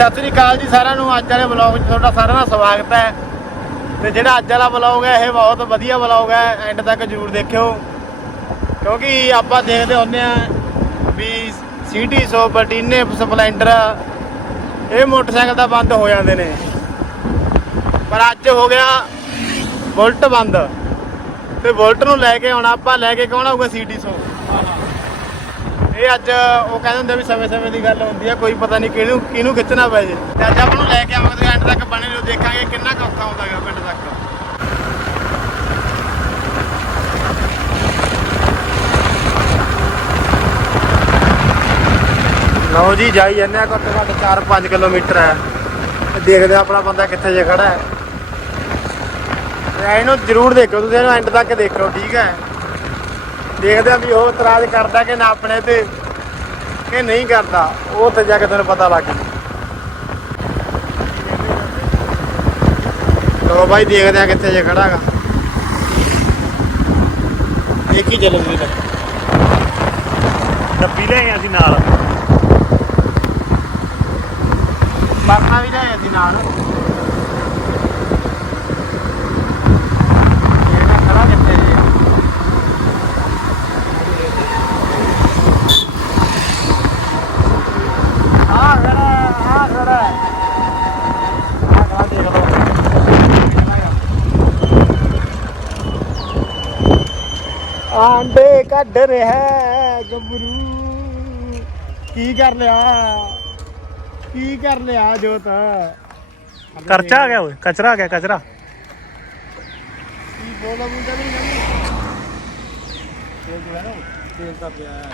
ਸਤਿ ਸ੍ਰੀ ਅਕਾਲ ਜੀ ਸਾਰਿਆਂ ਨੂੰ। ਅੱਜ ਵਾਲੇ ਵਲੌਗ 'ਚ ਤੁਹਾਡਾ ਸਾਰਿਆਂ ਦਾ ਸਵਾਗਤ ਹੈ। ਤੇ ਜਿਹੜਾ ਅੱਜ ਵਾਲਾ ਵਲੌਗ ਹੈ, ਇਹ ਬਹੁਤ ਵਧੀਆ ਵਲੌਗ ਹੈ। ਐਂਡ ਤੱਕ ਜਰੂਰ ਦੇਖਿਓ। ਕਿਉਂਕਿ ਆਪਾਂ ਦੇਖਦੇ ਹੁੰਦੇ ਆ ਵੀ ਸਿਟੀ 100 ਪਲਟੀਨੇ ਸਪਲੈਂਡਰ, ਇਹ ਮੋਟਰਸਾਈਕਲ ਤਾਂ ਬੰਦ ਹੋ ਜਾਂਦੇ ਨੇ। ਪਰ ਅੱਜ ਹੋ ਗਿਆ ਬੁਲਟ ਬੰਦ। ਤੇ ਬੁਲਟ ਨੂੰ ਲੈ ਕੇ ਆਉਣਾ, ਆਪਾਂ ਲੈ ਕੇ ਕੌਣ ਆਊਗਾ ਸਿਟੀ 100 ਇਹ ਅੱਜ ਉਹ ਕਹਿੰਦੇ ਹੁੰਦੇ ਵੀ ਸਮੇਂ ਸਮੇਂ ਦੀ ਗੱਲ ਹੁੰਦੀ ਹੈ ਕੋਈ ਪਤਾ ਨਹੀਂ ਕਿਹਨੂੰ ਕਿਹਨੂੰ ਖਿੱਚਣਾ ਪੈ ਜੇ। ਤੇ ਅੱਜ ਆਪਾਂ ਨੂੰ ਲੈ ਕੇ ਆਵਾਂਗੇ ਐਂਡ ਤੱਕ ਬਣੇ ਰਹੋ, ਦੇਖਾਂਗੇ ਕਿੰਨਾ ਕੁ ਔਖਾ ਹੁੰਦਾ ਹੈਗਾ ਪਿੰਡ ਤੱਕ। ਲਓ ਜੀ, ਜਾਈ ਜਾਂਦੇ ਆ ਘੱਟੋ ਘੱਟ 4-5 ਕਿਲੋਮੀਟਰ ਹੈ। ਦੇਖਦੇ ਆ ਆਪਣਾ ਬੰਦਾ ਕਿੱਥੇ ਜੇ ਖੜਾ ਹੈ। ਇਹਨੂੰ ਜ਼ਰੂਰ ਦੇਖੋ ਤੁਸੀਂ ਇਹਨੂੰ ਐਂਡ ਤੱਕ ਦੇਖੋ ਠੀਕ ਹੈ। ਦੇਖਦੇ ਆ ਵੀ ਉਹ ਇਤਰਾਜ਼ ਕਰਦਾ ਕਿ ਨਾ ਆਪਣੇ ਤੇ ਕਿ ਨਹੀਂ ਕਰਦਾ ਉਹ ਉੱਥੇ ਜਾ ਕੇ ਤੁਹਾਨੂੰ ਪਤਾ ਲੱਗ ਜੂ। ਲੋ ਬਾਈ ਦੇਖਦੇ ਆ ਕਿੱਥੇ ਜੇ ਖੜਾ ਹੈਗਾ ਦੇਖੀ ਚੱਲੋ ਜੀ ਡੱਬੀ ਲੈ ਆਏ ਅਸੀਂ ਨਾਲ। ਮਰਨਾ ਵੀ ਜਾਏ ਅਸੀਂ ਨਾਲ ਇਹਦਾ ਖੜਾ ਕਿੱਥੇ ਜੀ ਆ ਖੜਾ ਆ ਖੜਾ ਆ ਖੜਾ ਦੇਖ ਲਓ ਆਂਡੇ ਕੱਢ ਰਿਹਾ ਹੈ ਗੱਭਰੂ ਕੀ ਕਰ ਲਿਆ ਕੀ ਕਰ ਲਿਆ ਜੋਤ ਕਰਚਾ ਆ ਗਿਆ ਓਏ ਕਚਰਾ ਆ ਗਿਆ ਕਚਰਾ ਕੀ ਬੋਲਾ ਮੁੰਡਾ ਨਹੀਂ ਨਹੀਂ ਤੇਲ ਜੋ ਹੈ ਨਾ ਤੇਲ ਤਾਂ ਪਿਆ ਹੈ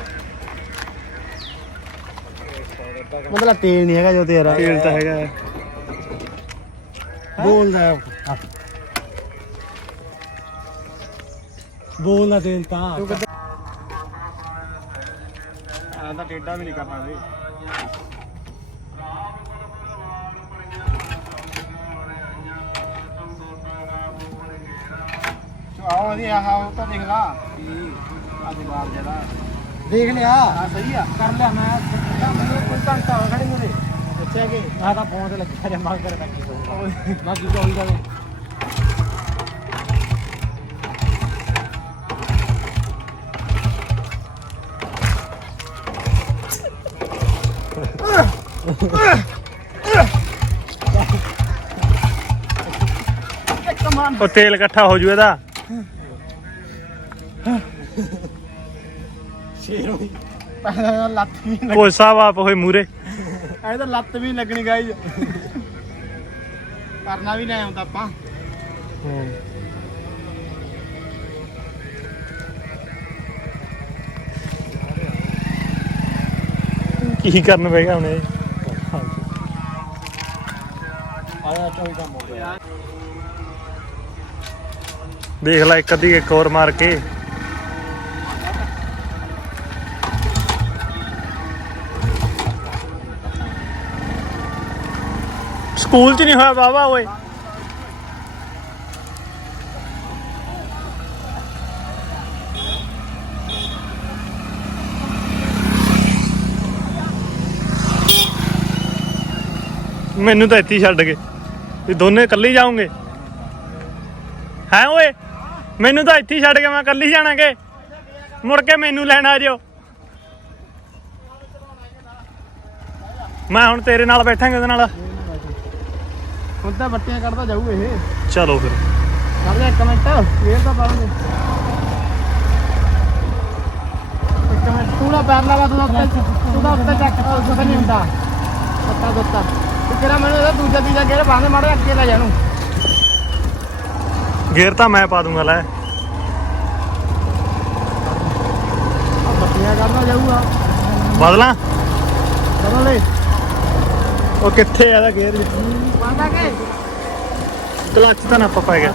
ਮਤਲਬ ਤੇਲ ਨਹੀਂ ਹੈਗਾ ਜੋ ਤੇਰਾ ਤੇਲ ਤਾਂ ਹੈਗਾ ਹੈ। ਬੋਲਦਾ ਬੋਲਦਾ ਤੇਲ ਤਾਂ। ਆ ਤਾਂ ਟੇਡਾ ਵੀ ਨਹੀਂ ਕਰਨਾ ਸੀ ਆਓ ਜੀ ਆਹ ਉਹ ਤਾਂ ਦੇਖ ਲਾ। ਆ ਜਿਹੜਾ। ਦੇਖ ਲਿਆ। ਹਾਂ ਸਹੀ ਆ। ਕਰ ਲਿਆ ਮੈਂ। ਮੈਨੂੰ ਕੋਈ ਘੰਟਾ ਹੋ ਖੜੇ ਮੇਰੇ ਅੱਛਾ ਕਿ ਮੈਂ ਤਾਂ ਫੋਨ ਤੇ ਲੱਗਿਆ ਰਿਹਾ ਮੰਗ ਕਰ ਬੈਠੀ ਮੈਂ ਕੀ ਕਹੂੰਗਾ ਉਹ ਤੇਲ ਇਕੱਠਾ ਹੋ ਜੂ ਇਹਦਾ। ਸ਼ੇਰ ਹੋਈ ਪਹਿਲਾਂ ਲੱਤ ਵੀ ਲੱਗ ਕੋਸਾ ਬਾਪ ਹੋਏ ਮੂਰੇ ਐ ਤਾਂ ਲੱਤ ਵੀ ਲੱਗਣੀ ਗਾਈਜ਼ ਕਰਨਾ ਵੀ ਲੈ ਆਉਂਦਾ ਆਪਾਂ। ਕੀ ਕਰਨ ਪਏਗਾ ਹੁਣ? ਇਹ ਆਇਆ ਚੋਈ ਕੰਮ ਹੋ ਗਿਆ ਦੇਖ ਲੈ ਇੱਕ ਅੱਧੀ ਇੱਕ ਹੋਰ ਮਾਰ ਕੇ। ਸਕੂਲ 'ਚ ਨਹੀਂ ਹੋਇਆ ਬਾਬਾ ਓਏ। ਮੈਨੂੰ ਤਾਂ ਇੱਥੇ ਹੀ ਛੱਡ ਗਏ ਵੀ ਦੋਨੇ ਇਕੱਲੇ ਹੀ ਜਾਓਗੇ? ਹੈ ਓਏ? ਮੈਨੂੰ ਤਾਂ ਇੱਥੇ ਹੀ ਛੱਡ ਕੇ ਮੈਂ ਇਕੱਲੀ ਜਾਣਾਗੇ ਮੁੜ ਕੇ ਮੈਨੂੰ ਲੈਣ ਆ ਜਿਓ। ਮੈਂ ਹੁਣ ਤੇਰੇ ਨਾਲ ਬੈਠਾਂਗੇ ਉਹਦੇ ਨਾਲ। ਹੁਣ ਤਾਂ ਬੱਟੀਆਂ ਕੱਢਦਾ ਜਾਊ ਇਹ। ਚਲੋ ਫਿਰ। ਕਰ ਲੈ ਇੱਕ ਮਿੰਟ ਫੇਰ ਤਾਂ ਪਾਉਂਗੇ ਇੱਕ ਮਿੰਟ ਤੂੰ ਨਾ ਪੈਰ ਲਗਾ ਤੂੰ ਉੱਤੇ ਤੂੰ ਤਾਂ ਉੱਤੇ ਚੱਕ ਨਹੀਂ ਹੁੰਦਾ। ਪੱਤਾ ਦਿੱਤਾ ਤੂੰ ਕਿਹੜਾ ਮੈਨੂੰ ਇਹਦਾ ਦੂਜਾ ਤੀਜਾ ਗੇੜ ਪਾਉਂਦੇ ਮਾੜੇ ਅੱਗੇ ਲੈ ਜਾਣੂ ਗੇਰ ਤਾਂ ਮੈਂ ਪਾ ਦੂੰਗਾ ਲੈ। ਬੱਟੀਆਂ ਕੱਢਦਾ ਜਾਊਗਾ। ਬਦਲਾਂ। ਚਲੋ ਲੈ। ਉਹ ਕਿੱਥੇ ਆ ਦਾ ਗੇਰ ਵਿੱਚ ਪਾਉਂਦਾ ਕਿ। ਕਲੱਚ ਤਾਂ ਨਾ ਪਾ ਗਿਆ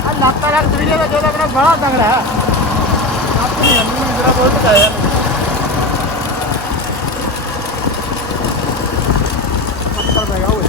ਆ ਲੱਤਾਂ ਦਾ ਤਰੀਕੇ ਦਾ ਜਿਹੜਾ ਆਪਣਾ ਬੜਾ ਤੰਗੜਾ ਹੈ ਲੱਤ ਨਹੀਂ ਮੇਰਾ ਬਹੁਤ ਪਕਾਇਆ ਮੱਛਰ ਪੈ ਗਿਆ ਓਏ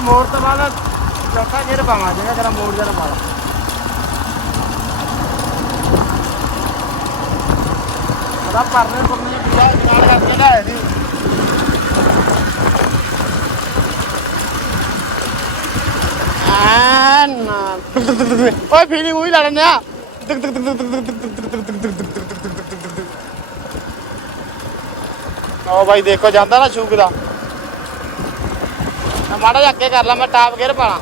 ਉਹ ਮੋੜ ਤੋਂ ਬਾਅਦ ਚੌਥਾ ਗੇਰ ਪਾਵਾਂ, ਜਿਹੜਾ ਤੇਰਾ ਮੋੜ ਜਰਾ ਪਾਲਾ ਉਹਦਾ ਪਰਨੇ ਪੁਰਨੇ ਬਿਜਾ ਨਾਲ ਕਰਕੇ ਲਾਇਆ ਸੀ। ਆ ਨਾ ਓਏ ਫੀਲਿੰਗ ਉਹੀ ਲੜਨ ਆ। ਓ ਭਾਈ ਦੇਖੋ ਜਾਂਦਾ ਨਾ ਸ਼ੂਕ ਦਾ। ਮਾੜਾ ਜਿਹਾ ਅੱਗੇ ਕਰ ਲਾ ਮੈਂ ਟਾਪ ਗੇਅਰ ਪਾਣਾ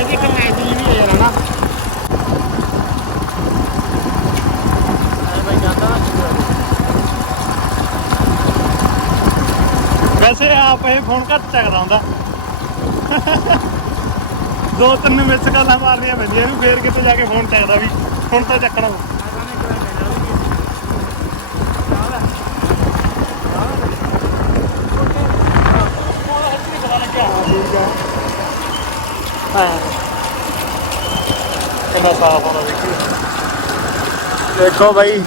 ਇਹਦੀ ਕਮਾਈ ਦੀ ਵੀ ਹੈ ਨਾ ਅਰੇ ਭਾਈ ਜਾਂਦਾ ਨਾ ਸ਼ੂਕ ਵੈਸੇ ਆਪ ਇਹ ਫੋਨ ਘੱਟ ਚੱਕਦਾ ਹੁੰਦਾ। ਦੋ ਤਿੰਨ ਮਿਸ ਕਾਲਾਂ ਮਾਰਨੀਆਂ ਪੈਂਦੀਆਂ ਇਹਨੂੰ ਫੇਰ ਕਿਤੇ ਜਾ ਕੇ ਫੋਨ ਚੱਕਦਾ ਵੀ ਹੁਣ ਤਾਂ ਚੱਕਣਾ ਕਿੰਨਾ ਸਾਫ਼ ਹੋਣਾ ਦੇਖੀ। ਦੇਖੋ ਭਾਈ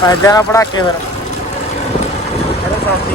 ਪੈਦਿਆਂ ਨਾਲ ਪੜਾਕੇ ਫਿਰ। ਅਰੇ ਸਾਥੀ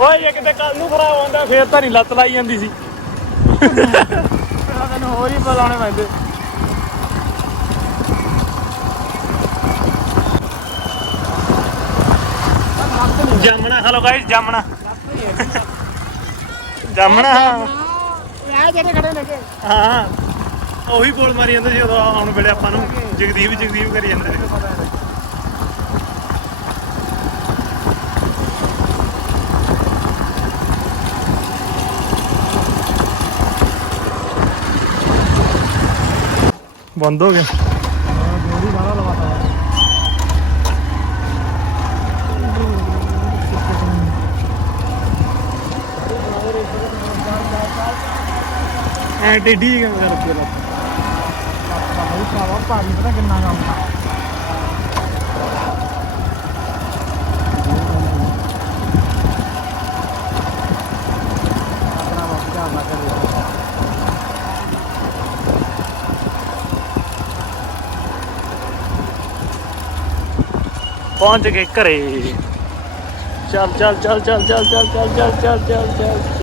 ਓਏ ਜੇ ਕਿਤੇ ਕੱਲ ਨੂੰ ਖਰਾਬ ਹੁੰਦਾ ਫੇਰ ਤਾਂ ਨਹੀਂ ਲੱਤ ਲਾਈ ਜਾਂਦੀ ਸੀ। ਫਿਰ ਤੈਨੂੰ ਹੋਰ ਹੀ ਬੁਲਾਉਣੇ ਪੈਂਦੇ। ਜਾਮਣਾ ਹਲੋ ਗਾਇਸ ਜਾਮਣਾ। ਜਾਮਣਾ। ਹਾਂ ਇਹ ਜਿਹੜੇ ਖੜੇ ਨੇ ਕਿ ਹਾਂ ਉਹੀ ਬੋਲ ਮਾਰੀ ਜਾਂਦੇ ਸੀ ਉਦੋਂ ਆਉਣ ਵੇਲੇ ਆਪਾਂ ਨੂੰ ਜਗਦੀਪ ਜਗਦੀਪ ਕਰੀ ਜਾਂਦੇ ਨੇ ਬੰਦ ਹੋ ਗਿਆ ਗੋਲੀ ਬਾਹਰ ਲਵਾਤਾ ਐ ਟੇਢੀ ਲੱਤ ਭਾਈ ਭਰਾਵਾ ਭਾਰੀ ਪਤਾ ਕਿੰਨਾ ਕੰਮ ਆ ਆਪਣਾ ਬਾਪ ਦਾ ਨਾ ਕਰੇ ਪਹੁੰਚ ਗਏ ਘਰੇ ਚੱਲ ਚੱਲ ਚੱਲ ਚੱਲ ਚੱਲ ਚੱਲ ਚੱਲ ਚੱਲ ਚੱਲ ਚੱਲ